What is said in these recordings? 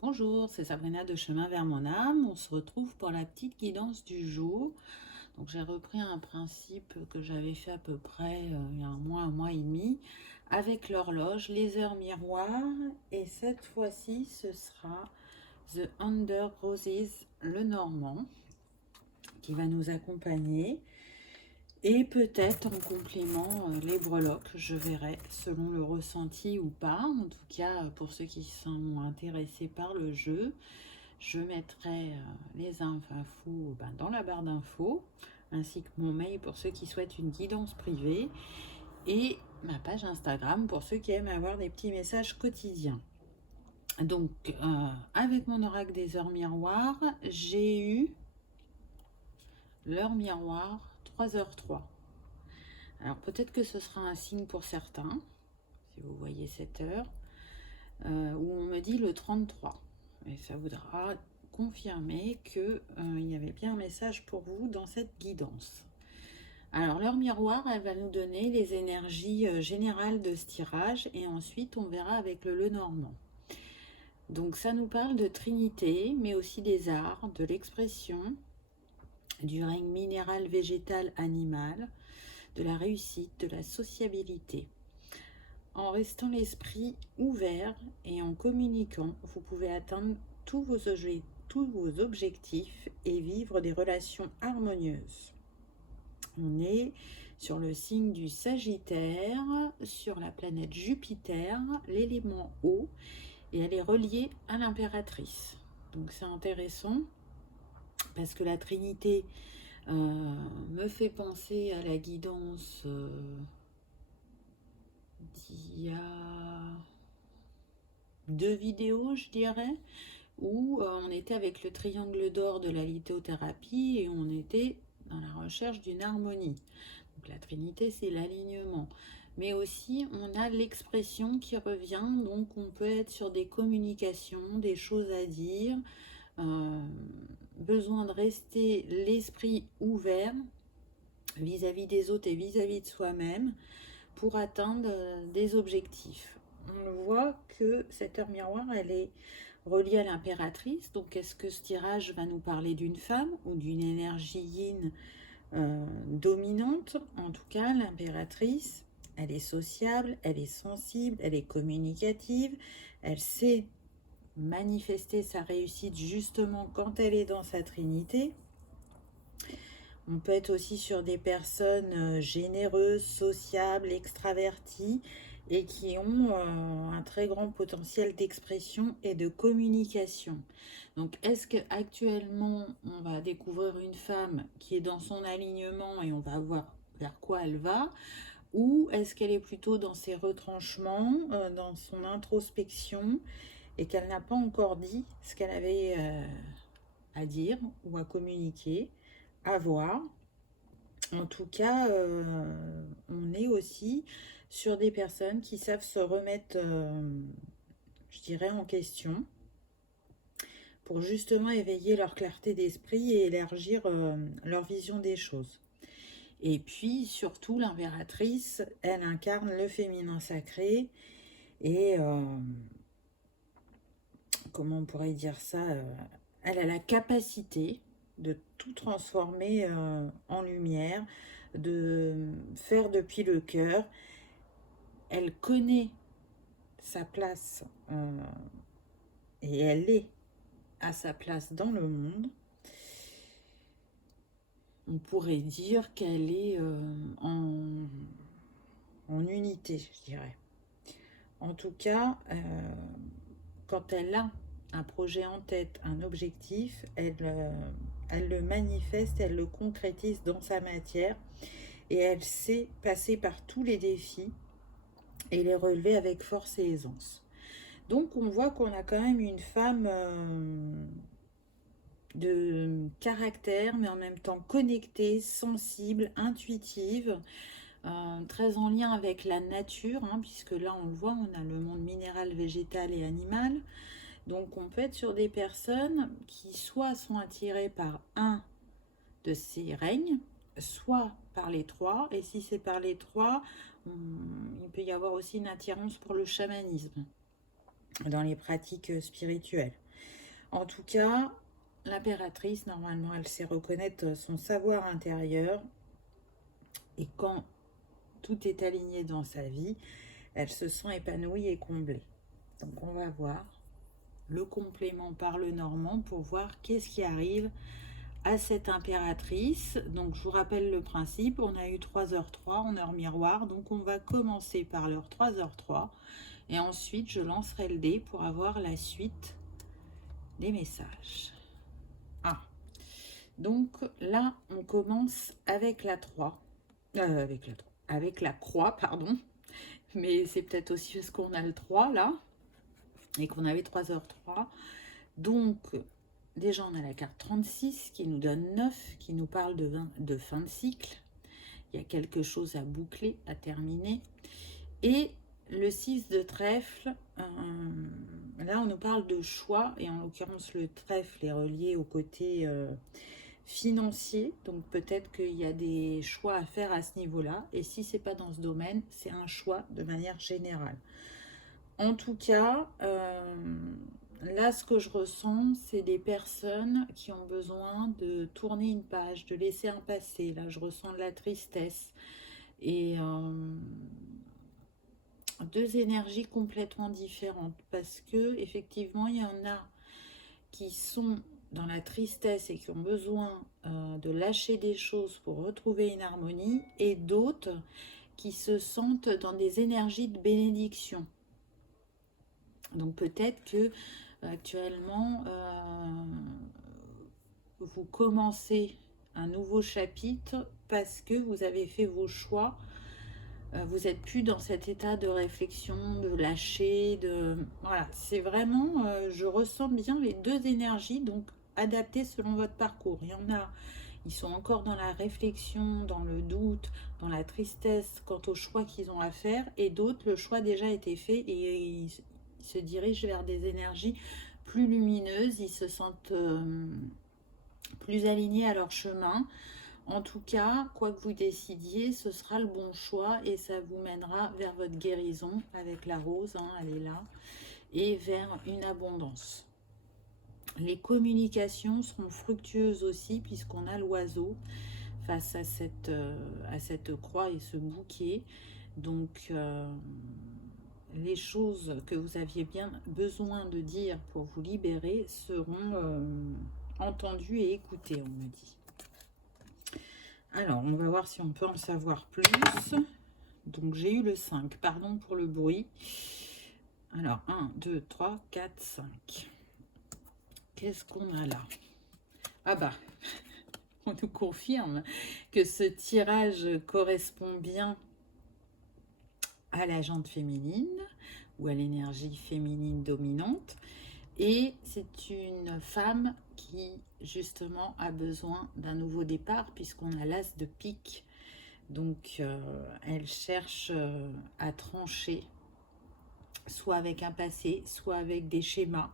Bonjour, c'est Sabrina de Chemin vers mon âme. On se retrouve pour la petite guidance du jour. Donc j'ai repris un principe que j'avais fait à peu près il y a un mois et demi, avec l'horloge, les heures miroirs. Et cette fois-ci, ce sera The Under Roses, le Normand, qui va nous accompagner. Et peut-être en complément les breloques, je verrai selon le ressenti ou pas. En tout cas, pour ceux qui sont intéressés par le jeu, je mettrai les infos dans la barre d'infos, ainsi que mon mail pour ceux qui souhaitent une guidance privée et ma page Instagram pour ceux qui aiment avoir des petits messages quotidiens. Donc, avec mon oracle des heures miroirs, j'ai eu l'heure miroir 3h03. Alors peut-être que ce sera un signe pour certains, si vous voyez cette heure, où on me dit le 33. Et ça voudra confirmer qu'il y avait bien un message pour vous dans cette guidance. Alors l'heure miroir, elle va nous donner les énergies générales de ce tirage et ensuite on verra avec le Lenormand. Donc ça nous parle de Trinité, mais aussi des arts, de l'expression, du règne minéral, végétal, animal, de la réussite, de la sociabilité. En restant l'esprit ouvert et en communiquant, vous pouvez atteindre tous vos objectifs et vivre des relations harmonieuses. On est sur le signe du Sagittaire, sur la planète Jupiter, l'élément eau, et elle est reliée à l'impératrice. Donc c'est intéressant parce que la Trinité me fait penser à la guidance d'il y a 2 vidéos, je dirais, où on était avec le triangle d'or de la lithothérapie et on était dans la recherche d'une harmonie. Donc la Trinité, c'est l'alignement. Mais aussi, on a l'expression qui revient, donc on peut être sur des communications, des choses à dire, besoin de rester l'esprit ouvert vis-à-vis des autres et vis-à-vis de soi-même pour atteindre des objectifs. On voit que cette heure miroir, elle est reliée à l'impératrice. Donc, est-ce que ce tirage va nous parler d'une femme ou d'une énergie yin dominante? En tout cas, l'impératrice, elle est sociable, elle est sensible, elle est communicative, elle sait manifester sa réussite justement quand elle est dans sa trinité. On peut être aussi sur des personnes généreuses, sociables, extraverties et qui ont un très grand potentiel d'expression et de communication. Donc, est-ce qu'actuellement, on va découvrir une femme qui est dans son alignement et on va voir vers quoi elle va, ou est-ce qu'elle est plutôt dans ses retranchements, dans son introspection et qu'elle n'a pas encore dit ce qu'elle avait à dire ou à communiquer, à voir. En tout cas, on est aussi sur des personnes qui savent se remettre, je dirais, en question pour justement éveiller leur clarté d'esprit et élargir leur vision des choses. Et puis, surtout, l'impératrice, elle incarne le féminin sacré et, comment on pourrait dire ça, elle a la capacité de tout transformer en lumière, de faire depuis le cœur. Elle connaît sa place et elle est à sa place dans le monde. On pourrait dire qu'elle est en unité, je dirais. En tout cas, quand elle a un projet en tête, un objectif, elle le manifeste, elle le concrétise dans sa matière et elle sait passer par tous les défis et les relever avec force et aisance. Donc on voit qu'on a quand même une femme de caractère, mais en même temps connectée, sensible, intuitive, très en lien avec la nature, hein, puisque là on le voit, on a le monde minéral, végétal et animal. Donc on peut être sur des personnes qui soit sont attirées par un de ces règnes, soit par les trois, et si c'est par les trois, il peut y avoir aussi une attirance pour le chamanisme dans les pratiques spirituelles. En tout cas, l'impératrice, normalement, elle sait reconnaître son savoir intérieur. Et quand tout est aligné dans sa vie, elle se sent épanouie et comblée. Donc on va voir le complément par le normand pour voir qu'est-ce qui arrive à cette impératrice. Donc je vous rappelle le principe, on a eu 3h03 en heure miroir, donc on va commencer par l'heure 3h03 et ensuite je lancerai le dé pour avoir la suite des messages. Ah, donc là on commence avec la 3, avec la croix, pardon, mais c'est peut-être aussi parce qu'on a le 3 là et qu'on avait 3h03. Donc déjà on a la carte 36 qui nous donne 9, qui nous parle de fin de cycle. Il y a quelque chose à boucler, à terminer. Et le 6 de trèfle, là on nous parle de choix, et en l'occurrence le trèfle est relié au côté financier, donc peut-être qu'il y a des choix à faire à ce niveau-là, et si c'est pas dans ce domaine, c'est un choix de manière générale. En tout cas, là ce que je ressens, c'est des personnes qui ont besoin de tourner une page, de laisser un passé. Là je ressens de la tristesse, et deux énergies complètement différentes, parce que effectivement il y en a qui sont dans la tristesse et qui ont besoin de lâcher des choses pour retrouver une harmonie, et d'autres qui se sentent dans des énergies de bénédiction. Donc peut-être que actuellement vous commencez un nouveau chapitre parce que vous avez fait vos choix. Vous n'êtes plus dans cet état de réflexion, de lâcher, voilà, c'est vraiment, je ressens bien les deux énergies, donc adaptées selon votre parcours. Il y en a, ils sont encore dans la réflexion, dans le doute, dans la tristesse quant aux choix qu'ils ont à faire, et d'autres, le choix a déjà été fait et ils se dirigent vers des énergies plus lumineuses, ils se sentent plus alignés à leur chemin. En tout cas, quoi que vous décidiez, ce sera le bon choix et ça vous mènera vers votre guérison avec la rose, hein, elle est là, et vers une abondance. Les communications seront fructueuses aussi puisqu'on a l'oiseau face à cette croix et ce bouquet. Donc, les choses que vous aviez bien besoin de dire pour vous libérer seront entendues et écoutées, on me dit. Alors, on va voir si on peut en savoir plus. Donc, j'ai eu le 5. Pardon pour le bruit. Alors, 1, 2, 3, 4, 5. Qu'est-ce qu'on a là? Ah bah, on nous confirme que ce tirage correspond bien à la jante féminine ou à l'énergie féminine dominante. Et c'est une femme qui, justement, a besoin d'un nouveau départ puisqu'on a l'as de pique. Donc, elle cherche à trancher, soit avec un passé, soit avec des schémas.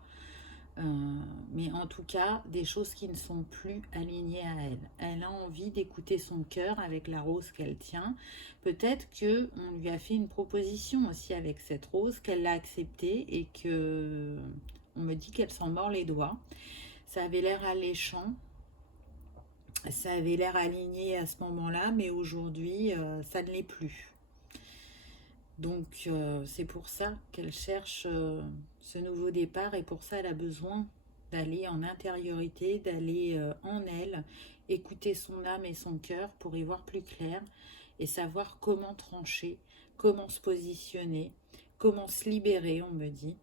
Mais en tout cas, des choses qui ne sont plus alignées à elle. Elle a envie d'écouter son cœur avec la rose qu'elle tient. Peut-être qu'on lui a fait une proposition aussi avec cette rose, qu'elle l'a acceptée et que on me dit qu'elle s'en mord les doigts. Ça avait l'air alléchant. Ça avait l'air aligné à ce moment-là, mais aujourd'hui, ça ne l'est plus. Donc, c'est pour ça qu'elle cherche ce nouveau départ, et pour ça, elle a besoin d'aller en intériorité, d'aller en elle, écouter son âme et son cœur pour y voir plus clair et savoir comment trancher, comment se positionner, comment se libérer, on me dit.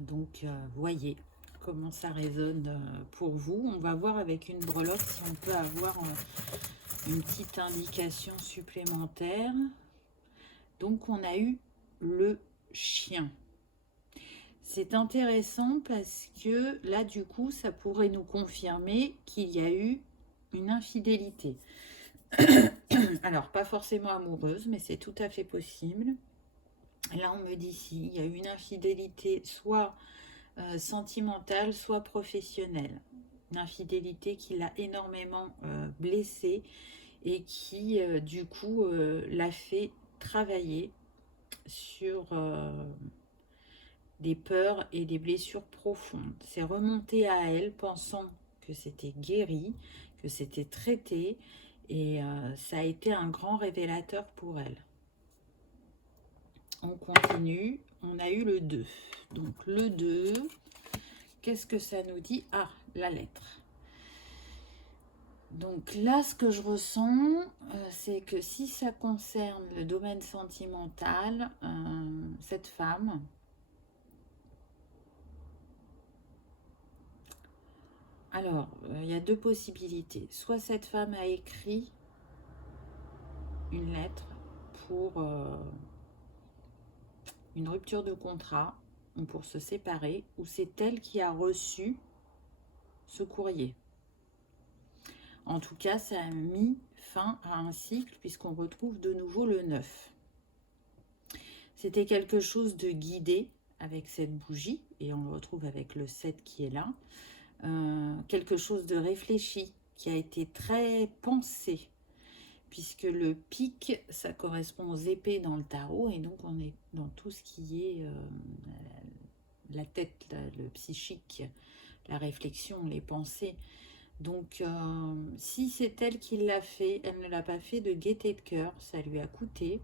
Donc, voyez comment ça résonne pour vous. On va voir avec une breloque si on peut avoir une petite indication supplémentaire. Donc, on a eu le chien. C'est intéressant parce que là, du coup, ça pourrait nous confirmer qu'il y a eu une infidélité. Alors, pas forcément amoureuse, mais c'est tout à fait possible. Là, on me dit s'il y a eu une infidélité, soit sentimentale, soit professionnelle. Une infidélité qui l'a énormément blessée et qui, du coup, l'a fait travailler sur des peurs et des blessures profondes. C'est remonté à elle pensant que c'était guéri, que c'était traité, et ça a été un grand révélateur pour elle. On continue, on a eu le 2. Donc le 2, qu'est-ce que ça nous dit? Ah, la lettre. Donc là, ce que je ressens, c'est que si ça concerne le domaine sentimental, cette femme, alors, il y a deux possibilités. Soit cette femme a écrit une lettre pour une rupture de contrat ou pour se séparer, ou c'est elle qui a reçu ce courrier. En tout cas, ça a mis fin à un cycle puisqu'on retrouve de nouveau le 9. C'était quelque chose de guidé avec cette bougie, et on le retrouve avec le 7 qui est là. Quelque chose de réfléchi, qui a été très pensé, puisque le pic, ça correspond aux épées dans le tarot, et donc on est dans tout ce qui est la tête, le psychique, la réflexion, les pensées. Donc, si c'est elle qui l'a fait, elle ne l'a pas fait de gaieté de cœur, ça lui a coûté.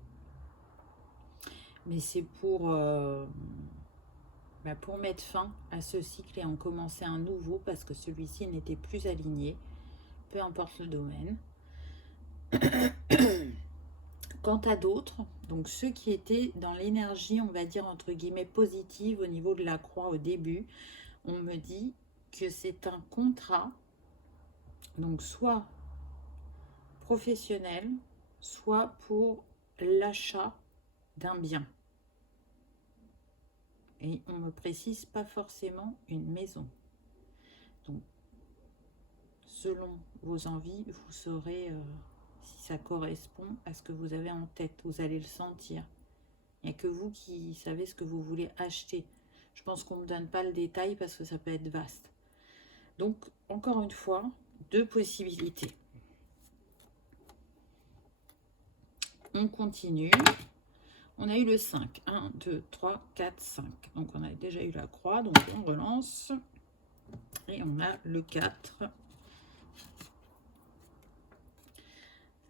Mais c'est pour mettre fin à ce cycle et en commencer un nouveau, parce que celui-ci n'était plus aligné, peu importe le domaine. Quant à d'autres, donc ceux qui étaient dans l'énergie, on va dire entre guillemets positive au niveau de la croix au début, on me dit que c'est un contrat, donc soit professionnel, soit pour l'achat d'un bien. Et on ne me précise pas forcément une maison. Donc, selon vos envies, vous saurez si ça correspond à ce que vous avez en tête. Vous allez le sentir. Il n'y a que vous qui savez ce que vous voulez acheter. Je pense qu'on ne me donne pas le détail parce que ça peut être vaste. Donc, encore une fois, deux possibilités. On continue. On a eu le 5. 1, 2, 3, 4, 5. Donc, on a déjà eu la croix. Donc, on relance. Et on a le 4.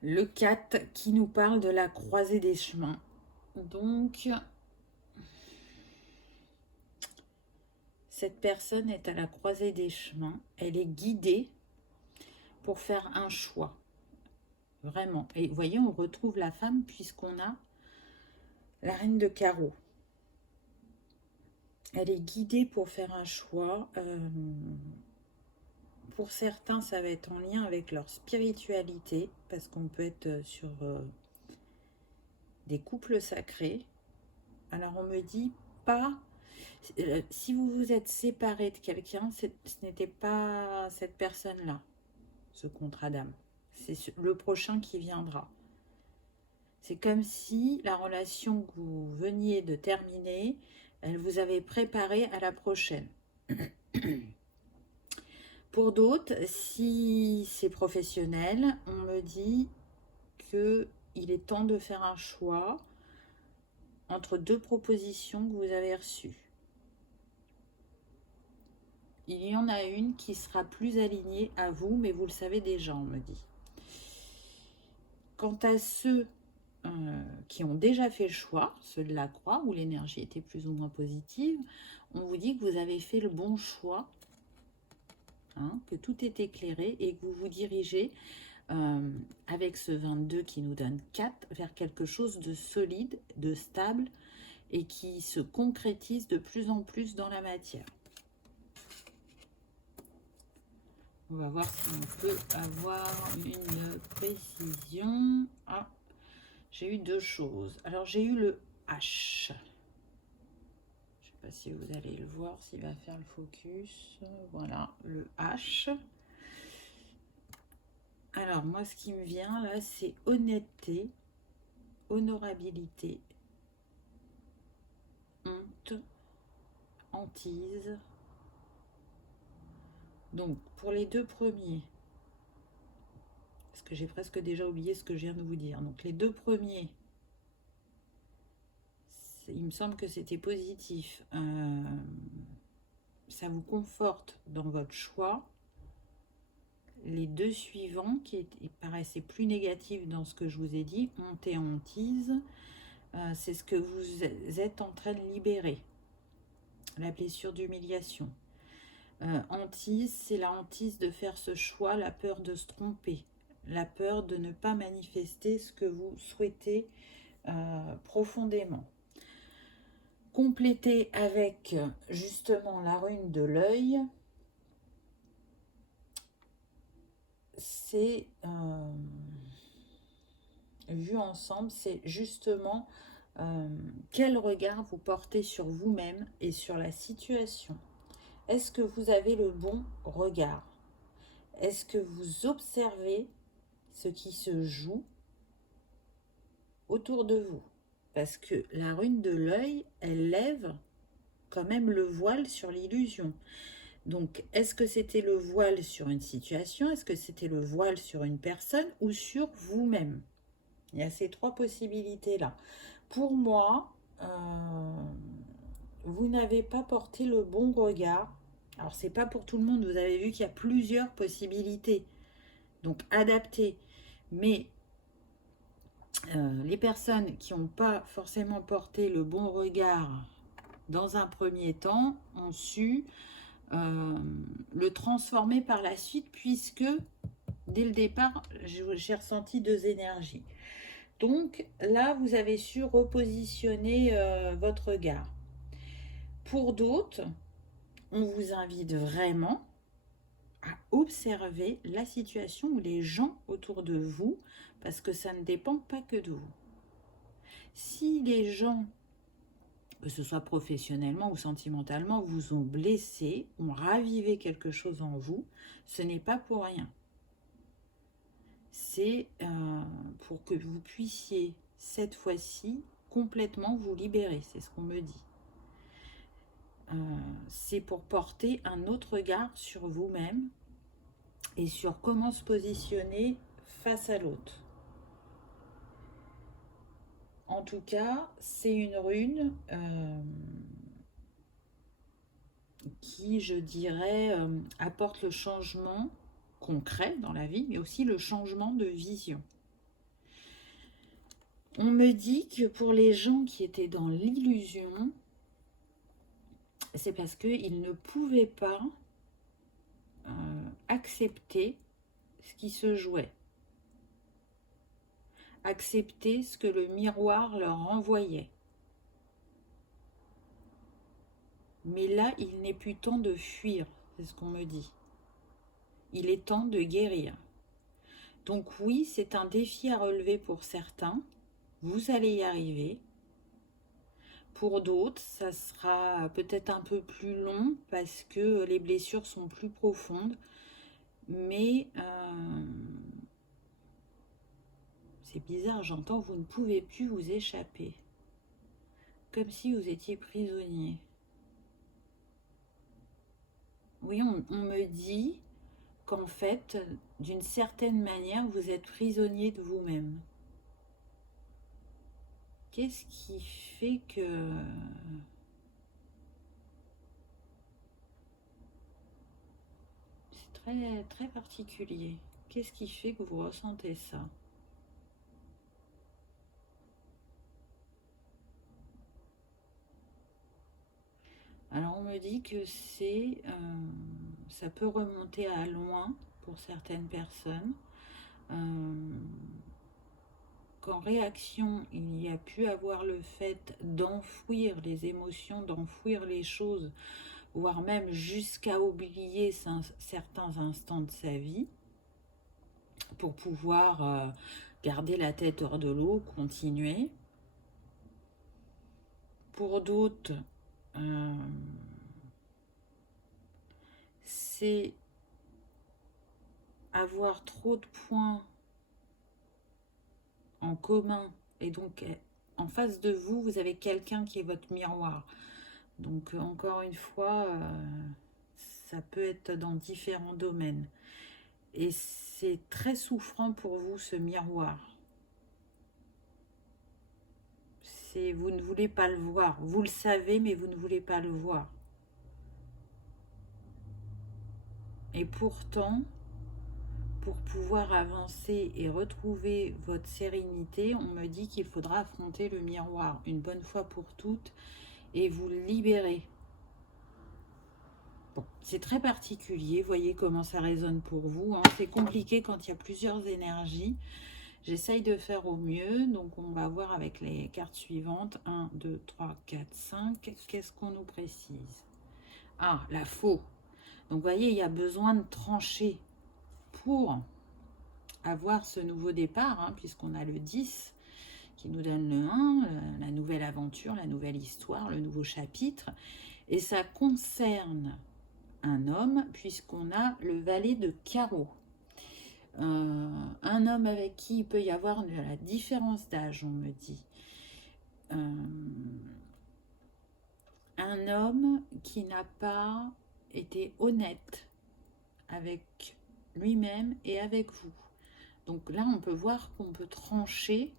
Le 4 qui nous parle de la croisée des chemins. Donc, cette personne est à la croisée des chemins. Elle est guidée pour faire un choix. Vraiment. Et vous voyez, on retrouve la femme puisqu'on a la reine de carreau. Elle est guidée pour faire un choix. Pour certains, ça va être en lien avec leur spiritualité, parce qu'on peut être sur des couples sacrés. Alors, on me dit pas... si vous vous êtes séparé de quelqu'un, ce n'était pas cette personne-là, ce contrat d'âme. C'est le prochain qui viendra. C'est comme si la relation que vous veniez de terminer, elle vous avait préparé à la prochaine. Pour d'autres, si c'est professionnel, on me dit qu'il est temps de faire un choix entre deux propositions que vous avez reçues. Il y en a une qui sera plus alignée à vous, mais vous le savez déjà, on me dit. Quant à ceux qui ont déjà fait le choix, ceux de la croix, où l'énergie était plus ou moins positive, on vous dit que vous avez fait le bon choix, que tout est éclairé et que vous vous dirigez avec ce 22 qui nous donne 4 vers quelque chose de solide, de stable et qui se concrétise de plus en plus dans la matière. On va voir si on peut avoir une précision. Ah, j'ai eu deux choses. Alors, j'ai eu le H. Je ne sais pas si vous allez le voir, s'il va faire le focus. Voilà, le H. Alors, moi, ce qui me vient, là, c'est honnêteté, honorabilité, honte, hantise. Donc, pour les deux premiers, parce que j'ai presque déjà oublié ce que je viens de vous dire. Donc, les deux premiers, il me semble que c'était positif. Ça vous conforte dans votre choix. Les deux suivants qui paraissaient plus négatifs dans ce que je vous ai dit, honte et hantise, c'est ce que vous êtes en train de libérer. La blessure d'humiliation. Hantise, c'est la hantise de faire ce choix, la peur de se tromper, la peur de ne pas manifester ce que vous souhaitez profondément. Compléter avec justement la rune de l'œil, c'est vu ensemble, c'est justement quel regard vous portez sur vous-même et sur la situation. Est-ce que vous avez le bon regard? Est-ce que vous observez ce qui se joue autour de vous? Parce que la rune de l'œil, elle lève quand même le voile sur l'illusion. Donc, est-ce que c'était le voile sur une situation? Est-ce que c'était le voile sur une personne ou sur vous-même? Il y a ces trois possibilités-là. Pour moi, vous n'avez pas porté le bon regard. Alors, c'est pas pour tout le monde. Vous avez vu qu'il y a plusieurs possibilités. Donc, adaptez. Mais les personnes qui n'ont pas forcément porté le bon regard dans un premier temps ont su le transformer par la suite, puisque dès le départ, j'ai ressenti deux énergies. Donc là, vous avez su repositionner votre regard. Pour d'autres, on vous invite vraiment à observer la situation ou les gens autour de vous, parce que ça ne dépend pas que de vous. Si les gens, que ce soit professionnellement ou sentimentalement, vous ont blessé, ont ravivé quelque chose en vous, ce n'est pas pour rien. C'est pour que vous puissiez, cette fois-ci, complètement vous libérer, c'est ce qu'on me dit. C'est pour porter un autre regard sur vous-même et sur comment se positionner face à l'autre. En tout cas, c'est une rune qui, je dirais, apporte le changement concret dans la vie, mais aussi le changement de vision. On me dit que pour les gens qui étaient dans l'illusion, c'est parce qu'ils ne pouvaient pas accepter ce qui se jouait. Accepter ce que le miroir leur envoyait. Mais là, il n'est plus temps de fuir, c'est ce qu'on me dit. Il est temps de guérir. Donc oui, c'est un défi à relever pour certains. Vous allez y arriver. Pour d'autres, ça sera peut-être un peu plus long parce que les blessures sont plus profondes. Mais c'est bizarre, j'entends, vous ne pouvez plus vous échapper. Comme si vous étiez prisonnier. Oui, on me dit qu'en fait, d'une certaine manière, vous êtes prisonnier de vous-même. Qu'est-ce qui fait que... C'est très, très particulier. Qu'est-ce qui fait que vous ressentez ça? Alors on me dit que ça peut remonter à loin pour certaines personnes. Qu'en réaction, il y a pu avoir le fait d'enfouir les émotions, d'enfouir les choses, voire même jusqu'à oublier certains instants de sa vie pour pouvoir garder la tête hors de l'eau, continuer. Pour d'autres, c'est avoir trop de points en commun et donc en face de vous, vous avez quelqu'un qui est votre miroir. Donc encore une fois, ça peut être dans différents domaines. Et c'est très souffrant pour vous, ce miroir. C'est vous ne voulez pas le voir. Vous le savez, mais vous ne voulez pas le voir. Et pourtant, pour pouvoir avancer et retrouver votre sérénité, on me dit qu'il faudra affronter le miroir une bonne fois pour toutes et vous libérer. Bon, c'est très particulier, voyez comment ça résonne pour vous. Hein. C'est compliqué quand il y a plusieurs énergies. J'essaye de faire au mieux, donc on va voir avec les cartes suivantes. 1, 2, 3, 4, 5. Qu'est-ce qu'on nous précise? Ah, la faux. Donc vous voyez, il y a besoin de trancher pour avoir ce nouveau départ, hein, puisqu'on a le 10 qui nous donne le 1, la nouvelle aventure, la nouvelle histoire, le nouveau chapitre. Et ça concerne un homme, puisqu'on a le valet de carreau. Un homme avec qui il peut y avoir de la différence d'âge, on me dit. Un homme qui n'a pas été honnête avec lui-même et avec vous. Donc là, on peut voir qu'on peut trancher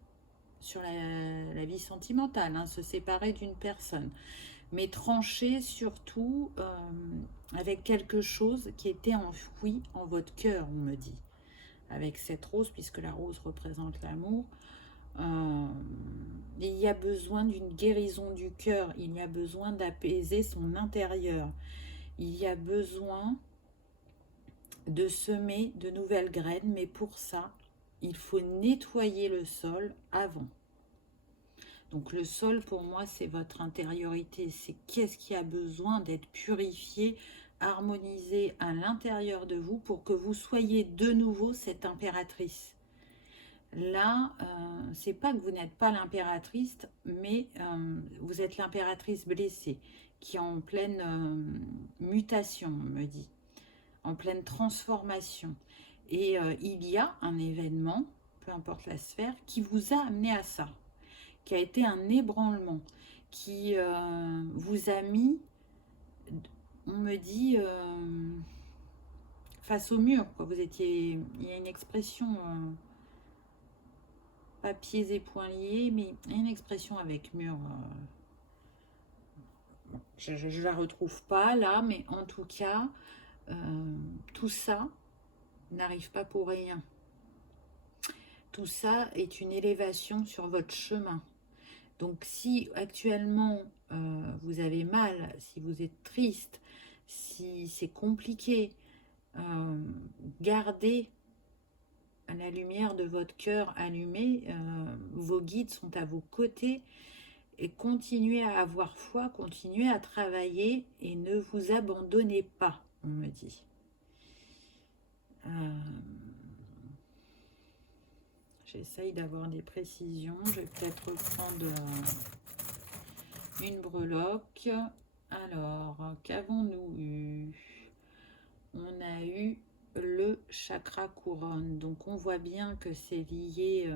sur la vie sentimentale, hein, se séparer d'une personne. Mais trancher surtout avec quelque chose qui était enfoui en votre cœur, on me dit. Avec cette rose, puisque la rose représente l'amour. Il y a besoin d'une guérison du cœur, il y a besoin d'apaiser son intérieur, il y a besoin de semer de nouvelles graines, mais pour ça, il faut nettoyer le sol avant. Donc le sol, pour moi, c'est votre intériorité, c'est qu'est-ce qui a besoin d'être purifié, harmonisé à l'intérieur de vous pour que vous soyez de nouveau cette impératrice. Là, c'est pas que vous n'êtes pas l'impératrice, mais vous êtes l'impératrice blessée, qui est en pleine mutation, on me dit, en pleine transformation. Et il y a un événement, peu importe la sphère, qui vous a amené à ça, qui a été un ébranlement, qui vous a mis, on me dit, face au mur, quoi. Vous étiez, il y a une expression... pas pieds et poings liés, mais il y a une expression avec mur. Je la retrouve pas là, mais en tout cas, tout ça n'arrive pas pour rien. Tout ça est une élévation sur votre chemin. Donc si actuellement vous avez mal, si vous êtes triste, si c'est compliqué, gardez la lumière de votre cœur allumée, vos guides sont à vos côtés et continuez à avoir foi, continuez à travailler et ne vous abandonnez pas, on me dit. J'essaye d'avoir des précisions, je vais peut-être reprendre une breloque. Alors, qu'avons-nous eu? On a eu le chakra couronne, donc on voit bien que c'est lié,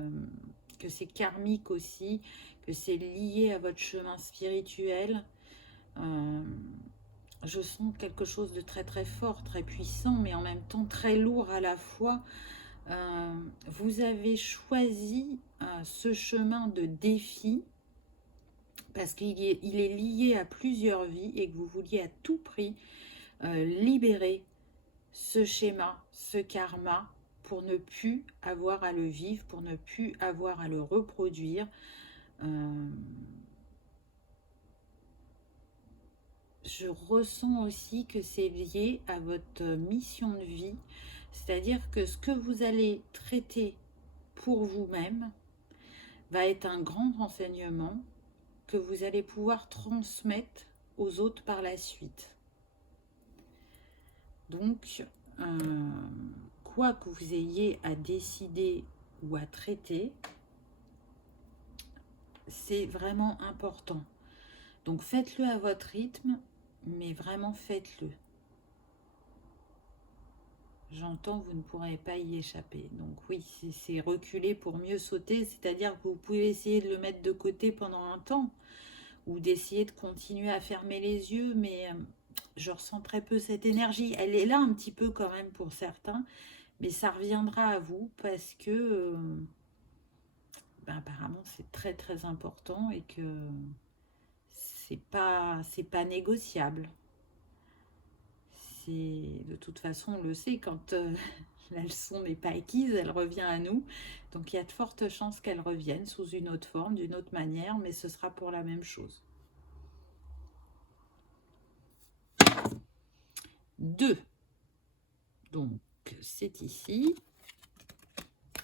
que c'est karmique aussi, que c'est lié à votre chemin spirituel. Je sens quelque chose de très très fort, très puissant, mais en même temps très lourd à la fois. Vous avez choisi ce chemin de défi parce qu'il est lié à plusieurs vies et que vous vouliez à tout prix libérer ce schéma, ce karma, pour ne plus avoir à le vivre, pour ne plus avoir à le reproduire. Je ressens aussi que c'est lié à votre mission de vie, c'est-à-dire que ce que vous allez traiter pour vous-même va être un grand renseignement que vous allez pouvoir transmettre aux autres par la suite. Donc, quoi que vous ayez à décider ou à traiter, c'est vraiment important. Donc, faites-le à votre rythme, mais vraiment faites-le. J'entends, vous ne pourrez pas y échapper. Donc oui, c'est reculer pour mieux sauter, c'est-à-dire que vous pouvez essayer de le mettre de côté pendant un temps, ou d'essayer de continuer à fermer les yeux, mais je ressens très peu cette énergie. Elle est là un petit peu quand même pour certains, mais ça reviendra à vous parce que ben, apparemment c'est très très important et que c'est pas négociable. De toute façon, on le sait, quand la leçon n'est pas acquise, elle revient à nous. Donc il y a de fortes chances qu'elle revienne sous une autre forme, d'une autre manière, mais ce sera pour la même chose. 2. Donc c'est ici.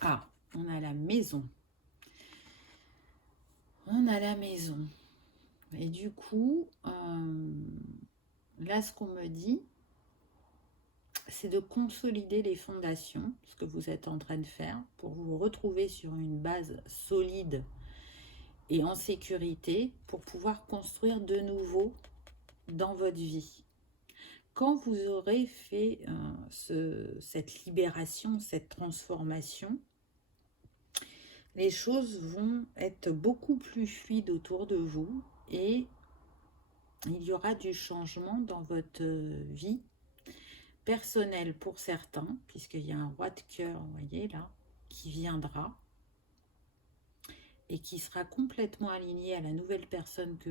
Ah, on a la maison. On a la maison. Et du coup, là, ce qu'on me dit, c'est de consolider les fondations, ce que vous êtes en train de faire, pour vous retrouver sur une base solide et en sécurité, pour pouvoir construire de nouveau dans votre vie. Quand vous aurez fait cette libération, cette transformation, les choses vont être beaucoup plus fluides autour de vous et il y aura du changement dans votre vie personnelle pour certains, puisqu'il y a un roi de cœur, vous voyez là, qui viendra et qui sera complètement aligné à la nouvelle personne que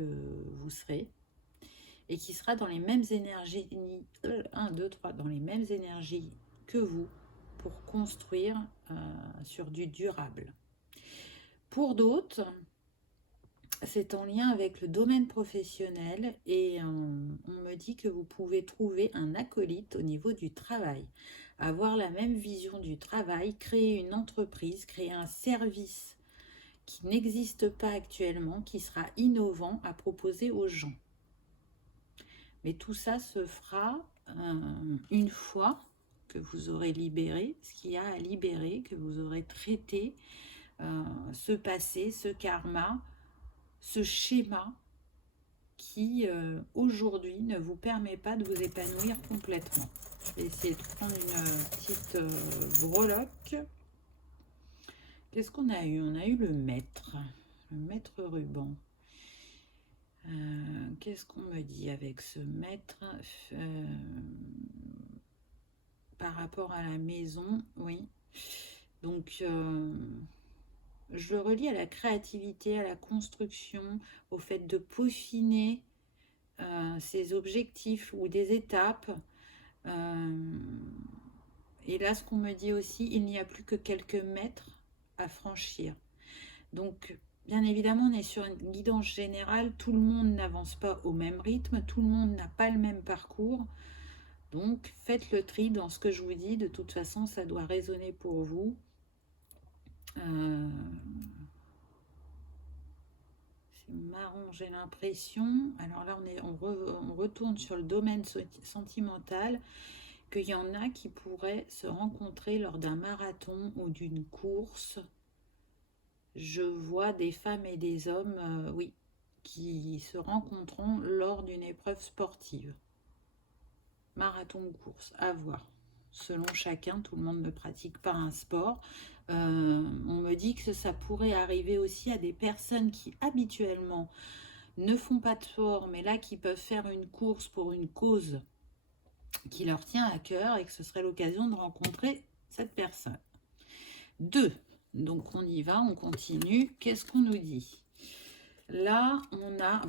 vous serez et qui sera dans les mêmes énergies, 1, 2, 3, dans les mêmes énergies que vous pour construire sur du durable. Pour d'autres, c'est en lien avec le domaine professionnel et on me dit que vous pouvez trouver un acolyte au niveau du travail, avoir la même vision du travail, créer une entreprise, créer un service qui n'existe pas actuellement, qui sera innovant à proposer aux gens. Mais tout ça se fera une fois que vous aurez libéré ce qu'il y a à libérer, que vous aurez traité ce passé, ce karma, ce schéma qui aujourd'hui ne vous permet pas de vous épanouir complètement. Je vais essayer de prendre une petite breloque. Qu'est-ce qu'on a eu? On a eu le maître ruban. Qu'est-ce qu'on me dit avec ce maître par rapport à la maison? Oui. Donc, je le relie à la créativité, à la construction, au fait de peaufiner ses objectifs ou des étapes. Et là, ce qu'on me dit aussi, il n'y a plus que quelques mètres à franchir. Donc, bien évidemment, on est sur une guidance générale. Tout le monde n'avance pas au même rythme. Tout le monde n'a pas le même parcours. Donc, faites le tri dans ce que je vous dis. De toute façon, ça doit résonner pour vous. C'est marrant, j'ai l'impression. Alors là, on retourne sur le domaine sentimental. Qu'il y en a qui pourraient se rencontrer lors d'un marathon ou d'une course. Je vois des femmes et des hommes, oui, qui se rencontreront lors d'une épreuve sportive. Marathon ou course, à voir. Selon chacun, tout le monde ne pratique pas un sport. On me dit que ça pourrait arriver aussi à des personnes qui habituellement ne font pas de sport, mais là qui peuvent faire une course pour une cause qui leur tient à cœur et que ce serait l'occasion de rencontrer cette personne. 2. Donc on y va, on continue. Qu'est-ce qu'on nous dit? Là, on a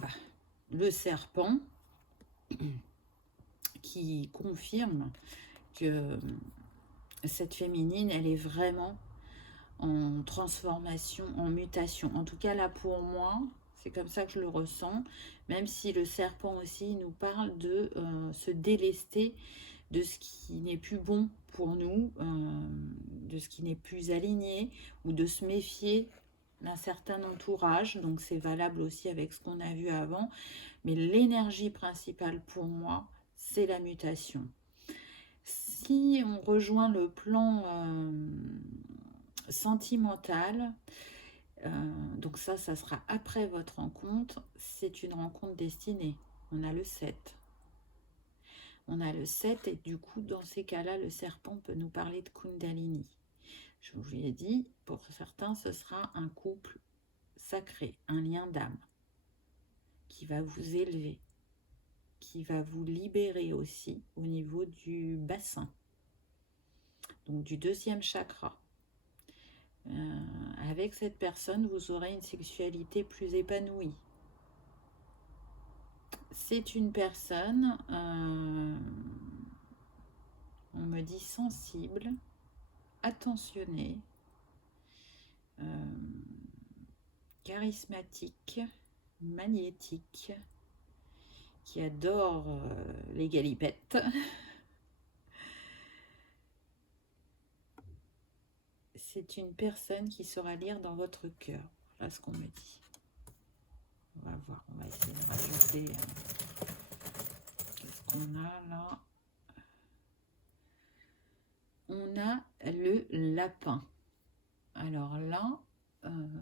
le serpent qui confirme que cette féminine, elle est vraiment en transformation, en mutation. En tout cas, là, pour moi, c'est comme ça que je le ressens. Même si le serpent aussi nous parle de se délester de ce qui n'est plus bon pour nous, de ce qui n'est plus aligné, ou de se méfier d'un certain entourage. Donc c'est valable aussi avec ce qu'on a vu avant. Mais l'énergie principale pour moi, c'est la mutation. Si on rejoint le plan sentimental, donc ça sera après votre rencontre, c'est une rencontre destinée. On a le 7. On a le 7 et du coup, dans ces cas-là, le serpent peut nous parler de Kundalini. Je vous l'ai dit, pour certains, ce sera un couple sacré, un lien d'âme qui va vous élever, qui va vous libérer aussi au niveau du bassin, donc du 2e chakra. Avec cette personne, vous aurez une sexualité plus épanouie. C'est une personne, on me dit sensible, attentionnée, charismatique, magnétique, qui adore les galipettes. C'est une personne qui saura lire dans votre cœur. Voilà ce qu'on me dit. On va voir, on va essayer de rajouter. Qu'est-ce qu'on a là? On a le lapin. Alors là,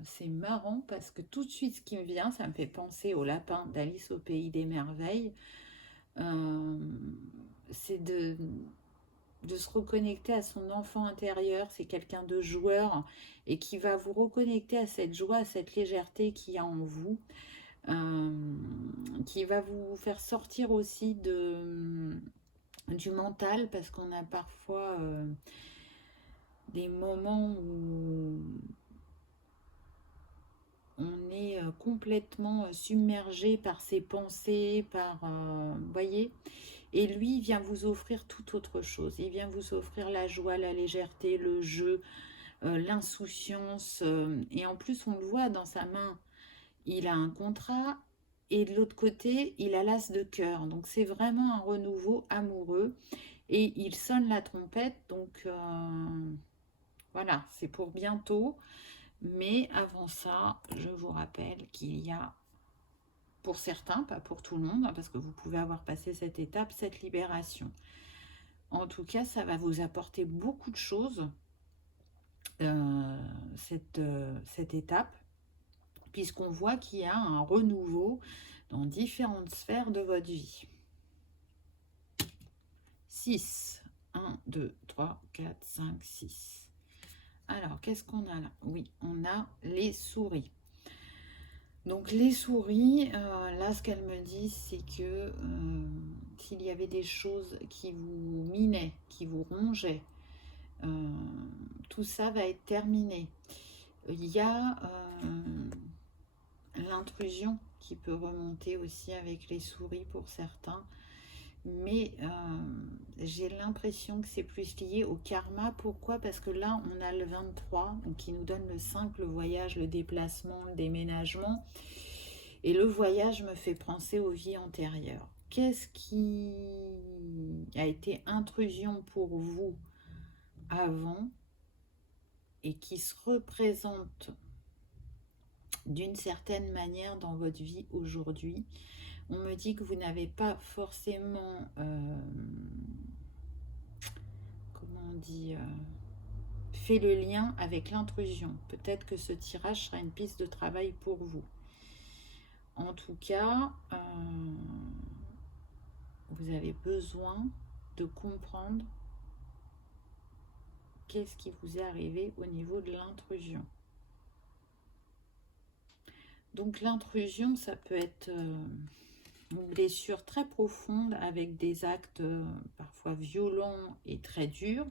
c'est marrant parce que tout de suite, ce qui me vient, ça me fait penser au lapin d'Alice au Pays des Merveilles. C'est de se reconnecter à son enfant intérieur. C'est quelqu'un de joueur et qui va vous reconnecter à cette joie, à cette légèreté qu'il y a en vous, qui va vous faire sortir aussi du mental, parce qu'on a parfois des moments où on est complètement submergé par ses pensées, vous voyez. Et lui, il vient vous offrir tout autre chose. Il vient vous offrir la joie, la légèreté, le jeu, l'insouciance. Et en plus, on le voit dans sa main, il a un contrat. Et de l'autre côté, il a l'as de cœur. Donc, c'est vraiment un renouveau amoureux. Et il sonne la trompette. Donc, voilà, c'est pour bientôt. Mais avant ça, je vous rappelle qu'il y a, pour certains, pas pour tout le monde, parce que vous pouvez avoir passé cette étape, cette libération. En tout cas, ça va vous apporter beaucoup de choses, cette étape, puisqu'on voit qu'il y a un renouveau dans différentes sphères de votre vie. 6. 1, 2, 3, 4, 5, 6. Alors, qu'est-ce qu'on a là? Oui, on a les souris. Donc les souris, là ce qu'elle me dit, c'est que s'il y avait des choses qui vous minaient, qui vous rongeaient, tout ça va être terminé. Il y a l'intrusion qui peut remonter aussi avec les souris pour certains. Mais j'ai l'impression que c'est plus lié au karma. Pourquoi? Parce que là, on a le 23, donc qui nous donne le 5, le voyage, le déplacement, le déménagement. Et le voyage me fait penser aux vies antérieures. Qu'est-ce qui a été intrusion pour vous avant et qui se représente d'une certaine manière dans votre vie aujourd'hui? On me dit que vous n'avez pas forcément, comment on dit, fait le lien avec l'intrusion. Peut-être que ce tirage sera une piste de travail pour vous. En tout cas, vous avez besoin de comprendre qu'est-ce qui vous est arrivé au niveau de l'intrusion. Donc l'intrusion, ça peut être une blessure très profonde avec des actes parfois violents et très durs,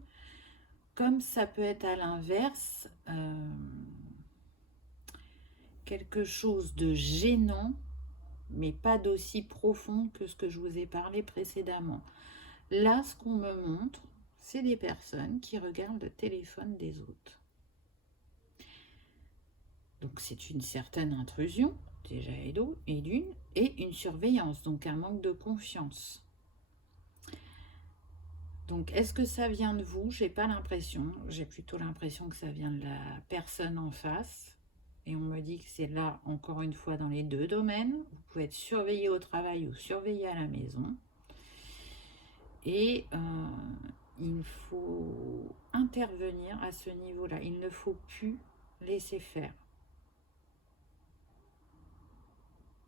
comme ça peut être à l'inverse quelque chose de gênant, mais pas d'aussi profond que ce que je vous ai parlé précédemment. Là, ce qu'on me montre, c'est des personnes qui regardent le téléphone des autres. Donc c'est une certaine intrusion, déjà et d'une, et une surveillance, donc un manque de confiance. Donc est-ce que ça vient de vous? J'ai pas l'impression, j'ai plutôt l'impression que ça vient de la personne en face. Et on me dit que c'est là, encore une fois, dans les deux domaines. Vous pouvez être surveillé au travail ou surveillé à la maison. Et il faut intervenir à ce niveau-là. Il ne faut plus laisser faire.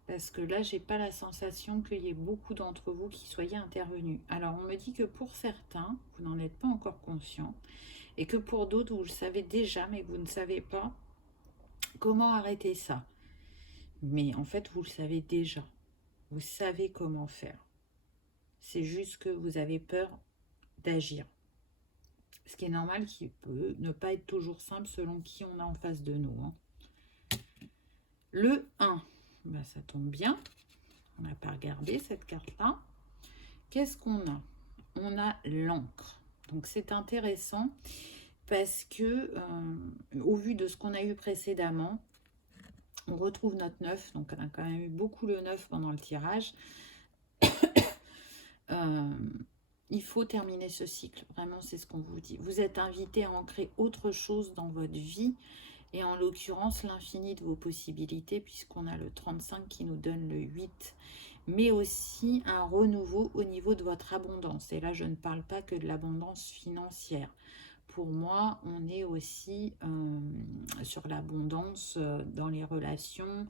Parce que là, j'ai pas la sensation qu'il y ait beaucoup d'entre vous qui soyez intervenus. Alors, on me dit que pour certains, vous n'en êtes pas encore conscient. Et que pour d'autres, vous le savez déjà, mais vous ne savez pas comment arrêter ça. Mais en fait, vous le savez déjà. Vous savez comment faire. C'est juste que vous avez peur d'agir. Ce qui est normal, qui peut ne pas être toujours simple selon qui on a en face de nous. Hein. Le 1, ben, ça tombe bien. On n'a pas regardé cette carte-là. Qu'est-ce qu'on a? On a l'encre. Donc c'est intéressant parce que, au vu de ce qu'on a eu précédemment, on retrouve notre 9. Donc on a quand même eu beaucoup le 9 pendant le tirage. Il faut terminer ce cycle. Vraiment, c'est ce qu'on vous dit. Vous êtes invité à ancrer autre chose dans votre vie. Et en l'occurrence, l'infini de vos possibilités, puisqu'on a le 35 qui nous donne le 8. Mais aussi un renouveau au niveau de votre abondance. Et là, je ne parle pas que de l'abondance financière. Pour moi, on est aussi sur l'abondance dans les relations,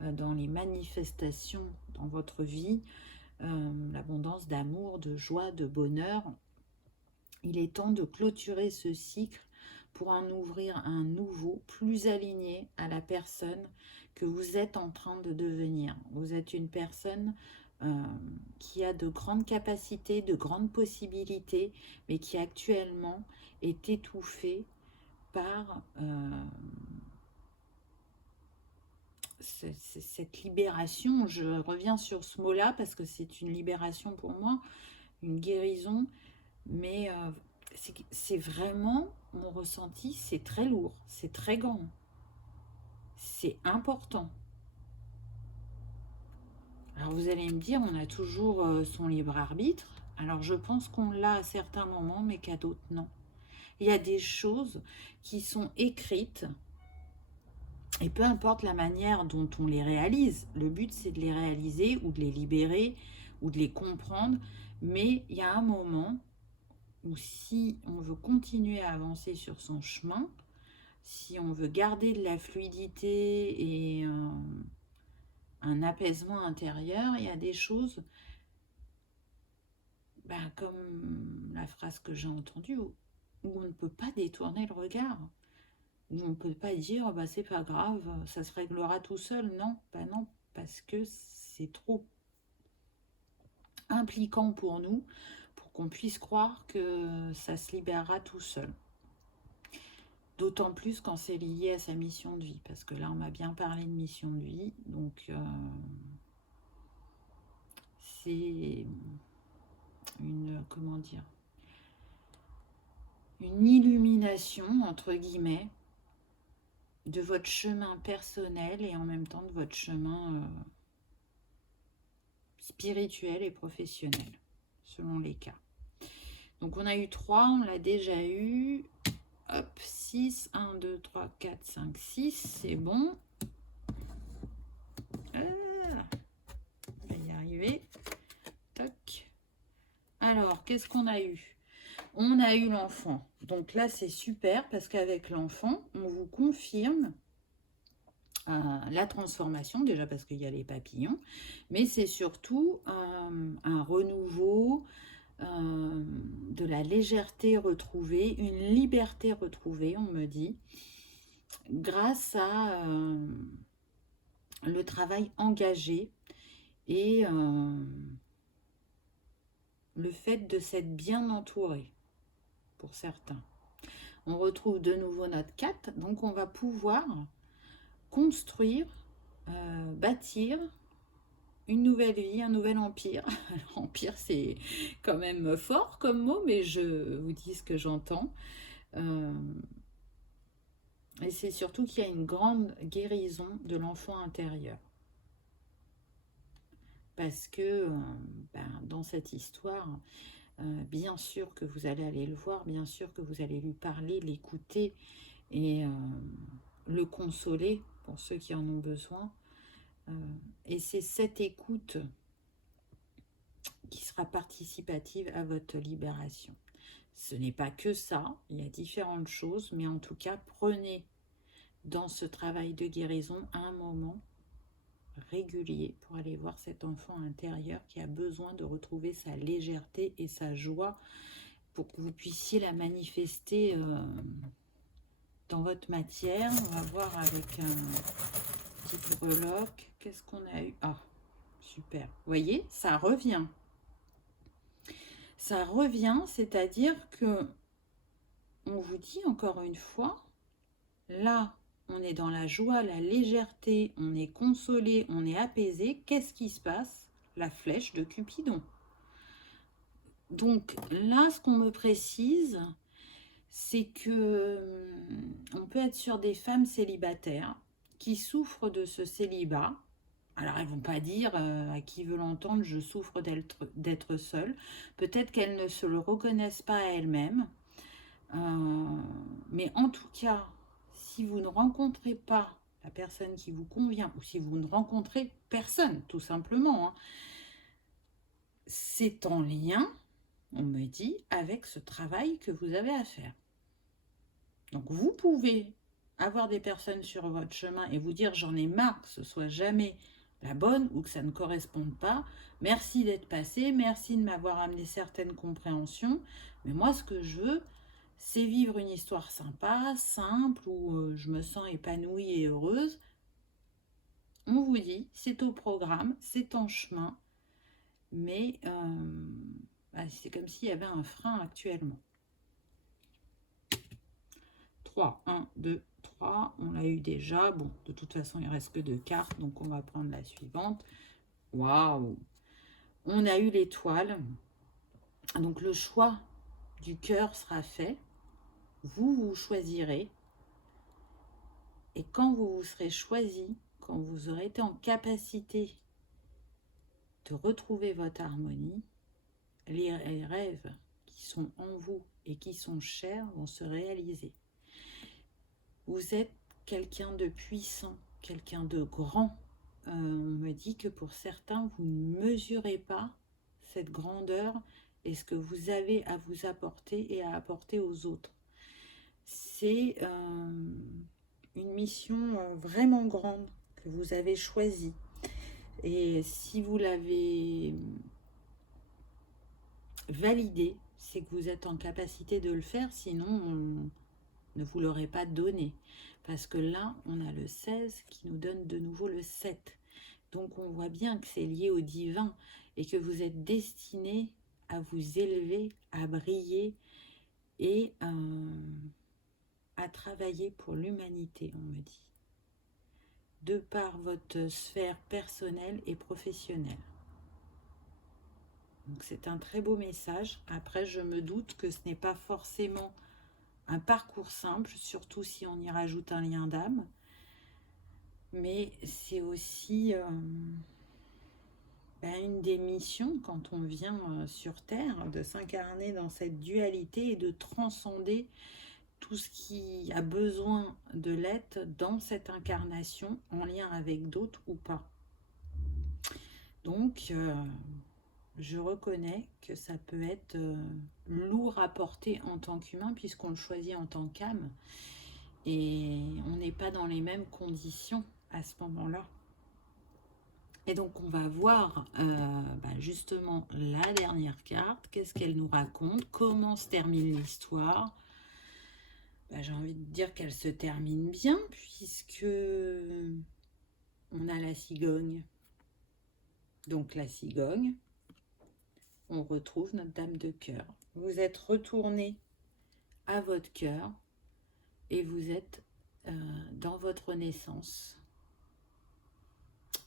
dans les manifestations dans votre vie, l'abondance d'amour, de joie, de bonheur. Il est temps de clôturer ce cycle pour en ouvrir un nouveau, plus aligné à la personne que vous êtes en train de devenir. Vous êtes une personne qui a de grandes capacités, de grandes possibilités, mais qui actuellement est étouffée par cette libération. Je reviens sur ce mot-là parce que c'est une libération pour moi, une guérison, mais c'est vraiment mon ressenti, c'est très lourd, c'est très grand, c'est important. Alors vous allez me dire, on a toujours son libre arbitre. Alors je pense qu'on l'a à certains moments, mais qu'à d'autres non. Il y a des choses qui sont écrites, et peu importe la manière dont on les réalise, le but c'est de les réaliser ou de les libérer ou de les comprendre, mais il y a un moment où si on veut continuer à avancer sur son chemin, si on veut garder de la fluidité et un apaisement intérieur, il y a des choses, ben, comme la phrase que j'ai entendue, où on ne peut pas détourner le regard, où on ne peut pas dire bah, c'est pas grave, ça se réglera tout seul. Non, ben non, parce que c'est trop impliquant pour nous, pour qu'on puisse croire que ça se libérera tout seul. D'autant plus quand c'est lié à sa mission de vie, parce que là on m'a bien parlé de mission de vie, donc c'est une, comment dire, une illumination, entre guillemets, de votre chemin personnel et en même temps de votre chemin spirituel et professionnel, selon les cas. Donc on a eu 3, on l'a déjà eu. Hop, 6, 1, 2, 3, 4, 5, 6, c'est bon. On va y arriver. Toc. Alors, qu'est-ce qu'on a eu? On a eu l'enfant. Donc là, c'est super parce qu'avec l'enfant, on vous confirme la transformation, déjà parce qu'il y a les papillons, mais c'est surtout un renouveau, de la légèreté retrouvée, une liberté retrouvée, on me dit, grâce à le travail engagé et le fait de s'être bien entouré pour certains. On retrouve de nouveau notre 4, donc on va pouvoir construire, bâtir une nouvelle vie, un nouvel empire. Alors, empire, c'est quand même fort comme mot, mais je vous dis ce que j'entends. Et c'est surtout qu'il y a une grande guérison de l'enfant intérieur. Parce que dans cette histoire, bien sûr que vous allez aller le voir, bien sûr que vous allez lui parler, l'écouter et le consoler pour ceux qui en ont besoin. Et c'est cette écoute qui sera participative à votre libération. Ce n'est pas que ça, il y a différentes choses, mais en tout cas, prenez dans ce travail de guérison un moment régulier pour aller voir cet enfant intérieur qui a besoin de retrouver sa légèreté et sa joie pour que vous puissiez la manifester dans votre matière. On va voir avec un petit breloque. Qu'est-ce qu'on a eu? Ah, super. Vous voyez, ça revient. Ça revient, c'est-à-dire que on vous dit encore une fois, là, on est dans la joie, la légèreté, on est consolé, on est apaisé. Qu'est-ce qui se passe? La flèche de Cupidon. Donc là, ce qu'on me précise, c'est que on peut être sur des femmes célibataires qui souffrent de ce célibat. Alors, elles ne vont pas dire à qui veut l'entendre, je souffre d'être seule. Peut-être qu'elles ne se le reconnaissent pas à elles-mêmes. Mais en tout cas, si vous ne rencontrez pas la personne qui vous convient, ou si vous ne rencontrez personne, tout simplement, hein, c'est en lien, on me dit, avec ce travail que vous avez à faire. Donc vous pouvez avoir des personnes sur votre chemin et vous dire j'en ai marre que ce soit jamais la bonne ou que ça ne corresponde pas. Merci d'être passé, merci de m'avoir amené certaines compréhensions. Mais moi, ce que je veux, c'est vivre une histoire sympa, simple, où je me sens épanouie et heureuse. On vous dit, c'est au programme, c'est en chemin, mais c'est comme s'il y avait un frein actuellement. 3, 1, 2, 3, on l'a eu déjà. Bon, de toute façon, il ne reste que 2 cartes, donc on va prendre la suivante. Waouh! On a eu l'étoile. Donc le choix du cœur sera fait. Vous choisirez. Et quand vous vous serez choisi, quand vous aurez été en capacité de retrouver votre harmonie, les rêves qui sont en vous et qui sont chers vont se réaliser. Vous êtes quelqu'un de puissant, quelqu'un de grand. On me dit que pour certains, vous ne mesurez pas cette grandeur et ce que vous avez à vous apporter et à apporter aux autres. C'est une mission vraiment grande que vous avez choisie. Et si vous l'avez validée, c'est que vous êtes en capacité de le faire, sinon on ne vous l'aurait pas donné. Parce que là, on a le 16 qui nous donne de nouveau le 7. Donc on voit bien que c'est lié au divin et que vous êtes destiné à vous élever, à briller et à travailler pour l'humanité, on me dit. De par votre sphère personnelle et professionnelle. Donc c'est un très beau message. Après, je me doute que ce n'est pas forcément un parcours simple, surtout si on y rajoute un lien d'âme. Mais c'est aussi une des missions quand on vient sur Terre, de s'incarner dans cette dualité et de transcender tout ce qui a besoin de l'être dans cette incarnation, en lien avec d'autres ou pas. Donc, je reconnais que ça peut être lourd à porter en tant qu'humain, puisqu'on le choisit en tant qu'âme. Et on n'est pas dans les mêmes conditions à ce moment-là. Et donc, on va voir justement la dernière carte. Qu'est-ce qu'elle nous raconte? Comment se termine l'histoire? J'ai envie de dire qu'elle se termine bien, puisque on a la cigogne. Donc, la cigogne, on retrouve notre dame de cœur. Vous êtes retourné à votre cœur et vous êtes dans votre naissance.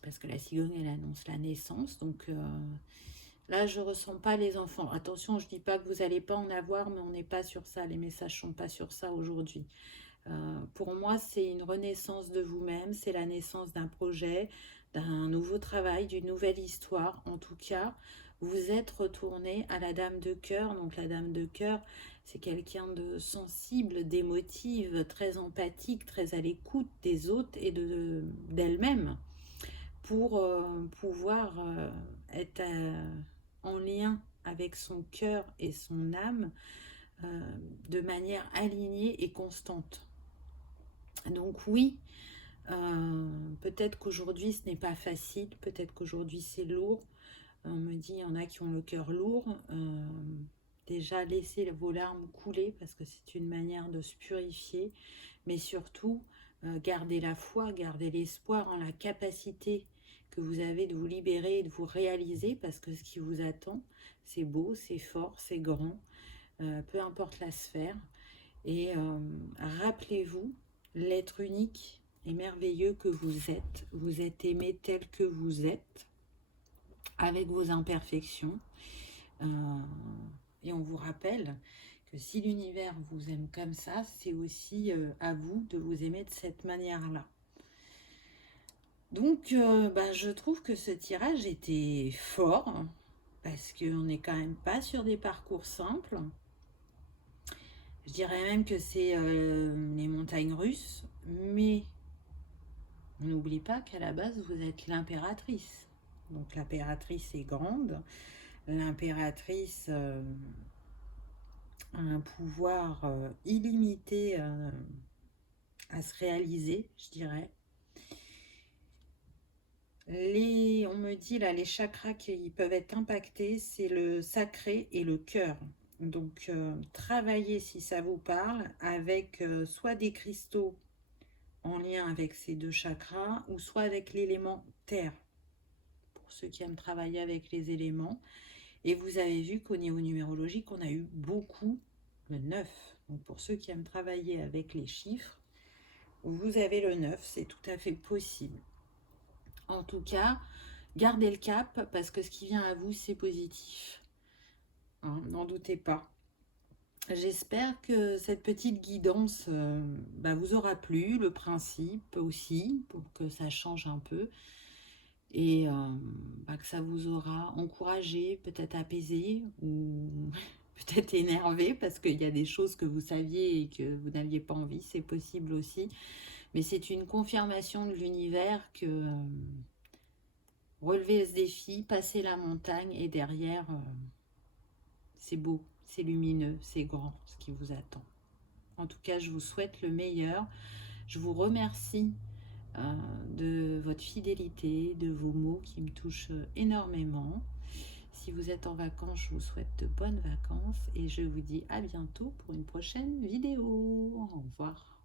Parce que la cigogne, elle annonce la naissance. Donc là, je ne ressens pas les enfants. Attention, je ne dis pas que vous n'allez pas en avoir, mais on n'est pas sur ça. Les messages ne sont pas sur ça aujourd'hui. Pour moi, c'est une renaissance de vous-même. C'est la naissance d'un projet, d'un nouveau travail, d'une nouvelle histoire. En tout cas, vous êtes retourné à la dame de cœur. Donc la dame de cœur, c'est quelqu'un de sensible, d'émotive, très empathique, très à l'écoute des autres et d'elle-même, pour pouvoir être en lien avec son cœur et son âme de manière alignée et constante. Donc oui, peut-être qu'aujourd'hui ce n'est pas facile, peut-être qu'aujourd'hui c'est lourd. On me dit, il y en a qui ont le cœur lourd. Déjà, laissez vos larmes couler parce que c'est une manière de se purifier. Mais surtout, gardez la foi, gardez l'espoir en la capacité que vous avez de vous libérer et de vous réaliser, parce que ce qui vous attend, c'est beau, c'est fort, c'est grand, peu importe la sphère. Et rappelez-vous l'être unique et merveilleux que vous êtes. Vous êtes aimé tel que vous êtes, avec vos imperfections. Et on vous rappelle que si l'univers vous aime comme ça, c'est aussi à vous de vous aimer de cette manière-là. Donc, je trouve que ce tirage était fort, parce qu'on n'est quand même pas sur des parcours simples. Je dirais même que c'est les montagnes russes, mais on n'oublie pas qu'à la base, vous êtes l'impératrice. Donc l'impératrice est grande, l'impératrice a un pouvoir illimité à se réaliser, je dirais. On me dit là, les chakras qui peuvent être impactés, c'est le sacré et le cœur. Donc, travaillez, si ça vous parle, avec soit des cristaux en lien avec ces deux chakras, ou soit avec l'élément terre, pour ceux qui aiment travailler avec les éléments. Et vous avez vu qu'au niveau numérologique, on a eu beaucoup le 9. Donc, pour ceux qui aiment travailler avec les chiffres, vous avez le 9, c'est tout à fait possible. En tout cas, gardez le cap, parce que ce qui vient à vous, c'est positif. Hein, n'en doutez pas. J'espère que cette petite guidance vous aura plu, le principe aussi, pour que ça change un peu. Et que ça vous aura encouragé, peut-être apaisé, ou peut-être énervé, parce qu'il y a des choses que vous saviez et que vous n'aviez pas envie, c'est possible aussi. Mais c'est une confirmation de l'univers que relever ce défi, passer la montagne, et derrière, c'est beau, c'est lumineux, c'est grand ce qui vous attend. En tout cas, je vous souhaite le meilleur. Je vous remercie de votre fidélité, de vos mots qui me touchent énormément. Si vous êtes en vacances, je vous souhaite de bonnes vacances et je vous dis à bientôt pour une prochaine vidéo. Au revoir.